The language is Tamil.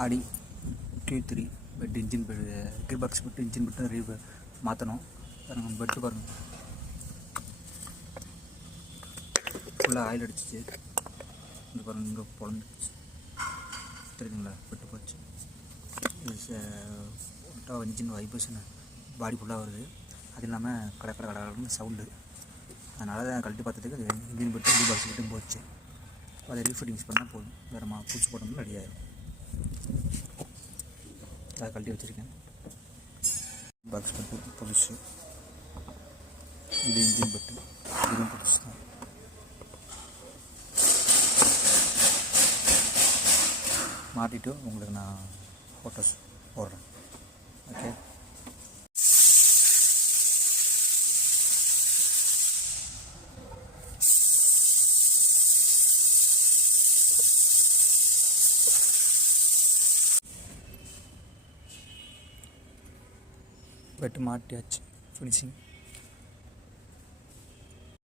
ஆடி Q3 பெட் இன்ஜின் கீர் பாக்ஸ் விட்டு இன்ஜின் விட்டு மாற்றணும். பாருங்கள் பெட்டு பாருங்கள் ஃபுல்லாக ஆயில் அடிச்சிச்சு. இந்த பாருங்கள் இங்கே பொழந்துச்சு தெரியுதுங்களா, பெட்டு போச்சு. இது இன்ஜின் வைப்ரேஷன் பாடி ஃபுல்லாக வருது. அது இல்லாமல் கடற்கடன்னு சவுண்டு. அதனால் தான் கழட்டி பார்த்ததுக்கு இன்ஜின் பெட்டு கீர் பாக்ஸ் விட்டு போச்சு. அதை ரீஃபிட்டிங்ஸ் பண்ணால் போதும், வேறு பூச்சி போட்டோம்னா ரெடி ஆகிடும். அதை கழட்டி வச்சுருக்கேன். பாக்ஸ் பெட்டு புதுசு. இது இன்ஜின் பெட்டு, இதுவும் புதுசு தான். மாட்டிட்டு உங்களுக்கு நான் ஃபோட்டோஸ் போடுறேன். ஓகே. பெட்டு மாட்டியாச்சு, ஃபினிஷிங்.